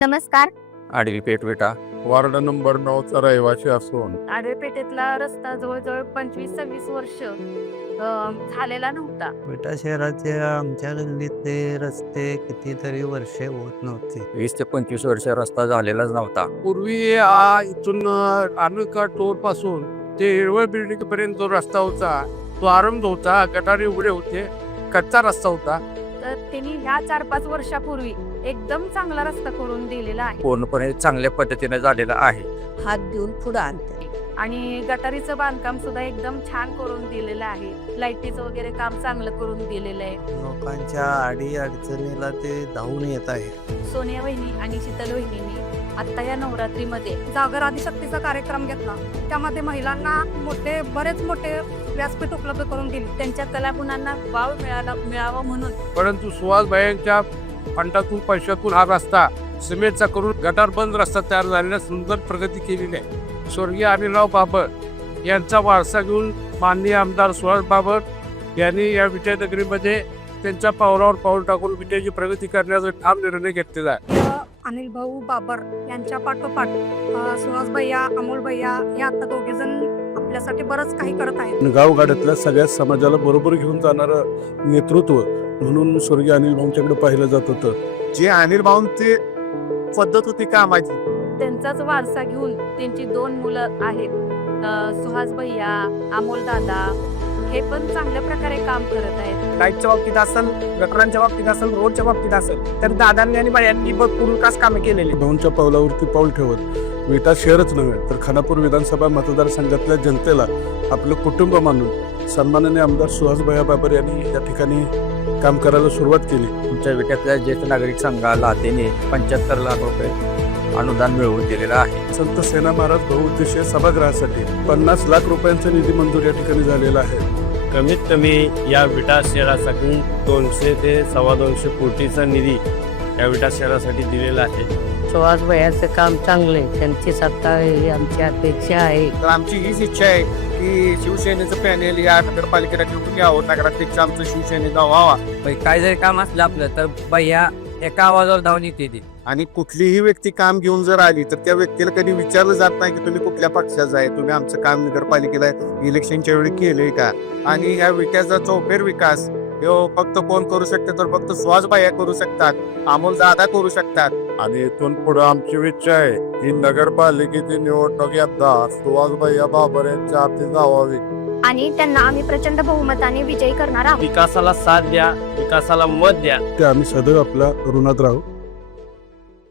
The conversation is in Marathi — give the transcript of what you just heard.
नमस्कार. आडवी पेठ विटा वार्ड नंबर 9चा रहिवासी असून आडवेपेठेतला रस्ता जवळजवळ 25-26 वर्ष झालेला नव्हता. विटा शहराचे आमच्या गल्लीतले रस्ते कितीतरी वर्षे होत नव्हते. 20 ते 25 वर्ष रस्ता झालेलाच नव्हता. पूर्वी इथून आनुका टोल पासून ते हिरवळ बिल्डिंग पर्यंत जो रस्ता होता तो आरंभ होता. गटारे उघडे होते, कच्चा रस्ता होता. तर त्यांनी ह्या 4-5 वर्षापूर्वी एकदम चांगला रस्ता करून दिलेला आहे पूर्णपणे चांगल्या पद्धतीने झालेला आहे. हात देऊन पुढे आणते. आणि गटारीचं बांधकाम सुद्धा एकदम छान करून दिलेलं आहे. लाईटीचं वगैरे काम चांगलं करून दिलेलं आहे. लोकांच्या आडी अडचणीला ते धावून येत आहे. सोनिया वहिनी आणि शीतल वहिनींनी आता या नवरात्रीमध्ये जागर आदिशक्तीचा कार्यक्रम घेतला. त्यामध्ये महिलांना बरेच मोठे व्यासपीठ उपलब्ध करून दिली. त्यांच्या कलागुणांना वाव मिळावा म्हणून परंतु सुहासबाईंच्या फंडातून पैशातून हा रस्ता सिमेंटचा करून गटार बंद रस्ता तयार झालेला सुंदर प्रगती केलेली आहे. स्वर्गीय अनिलराव बाबर यांचा वारसा घेऊन माननीय आमदार सुहास बाबर यांनी या विजयनगरीमध्ये त्यांच्या पावलावर पाऊल टाकून विजयाची प्रगती करण्याचा ठाम निर्णय घेतलेला आहे. अनिल भाऊ बाबर यांच्या पाठोपाठ सुहास भैया, अमोल भैया हे आता दोघे जण आपल्यासाठी बरंच काही करत आहेत. गावगाड्यातल्या सगळ्या समाजाला बरोबर घेऊन जाणारं नेतृत्व म्हणून स्वर्गीय अनिल भाऊंच्याकडे पाहिलं जात होतं. जे अनिल भाऊंची पद्धत होती कामाची, त्यांचाच वारसा घेऊन त्यांची 2 मुलं आहेत, सुहास भैया, अमोल दादा, हे पण चांगल्या प्रकारे काम करत आहेत. लाईटच्या बाबतीत असेल, गटरांच्या बाबतीत असेल, रोडच्या बाबतीत असेल, तर दादांनी आणि बायांनी भरपूर विकास कामे केलेली. भाऊंच्या पावलावरती पाऊल ठेवत विटा शहरच नव्हे तर खानापूर विधानसभा मतदारसंघातल्या जनतेला आपलं कुटुंब मानून सन्माननीय आमदार सुहासभाई बाबर यांनी या ठिकाणी काम करायला सुरुवात केली. तुमच्या विट्यातल्या ज्येष्ठ नागरिक संघाला त्यांनी 75 लाख रुपये अनुदान मिळवून दिलेलं आहे. संत सेना महाराज बहुउद्देशीय सभागृहासाठी 50 लाख रुपयांचा निधी मंजूर या ठिकाणी झालेला आहे. कमीत कमी या विटा शहरासाठी 200 ते 225 कोटीचा निधी या विटा शहरासाठी दिलेला आहे. सुहास भैयाचं काम चांगले, त्यांची सत्ता ही आमची अपेक्षा आहे. तर आमची हीच इच्छा आहे की शिवसेनेचं पॅनेल या नगरपालिकेला निवडून यावं. नगराध्यक्ष आमचं शिवसेनेचा व्हावा. काय जरी काम असलं आपलं तर भैया एका आवाजावर धावून येते. आणि कुठलीही व्यक्ती काम घेऊन जर आली तर त्या व्यक्तीला कधी विचारलं जात नाही की तुम्ही कुठल्या पक्षाचा आहे, तुम्ही आमचं काम नगरपालिकेला इलेक्शनच्या वेळी केलंय का. आणि या विट्याचा चौफेर विकास फक्त कोण करू शकते तर फक्त सुहासबाई करू शकतात, अमोल दादा करू शकतात. आणि इथून पुढे आमची इच्छा आहे की नगरपालिकेची निवडणूक यंदा सुहासभाई बाबर यांच्या हाती जावावी आणि त्यांना आम्ही प्रचंड बहुमताने विजयी करणार आहोत. विकासाला साथ द्या, विकासाला मत द्या. ते आम्ही सदैव आपल्या ऋणात राहू.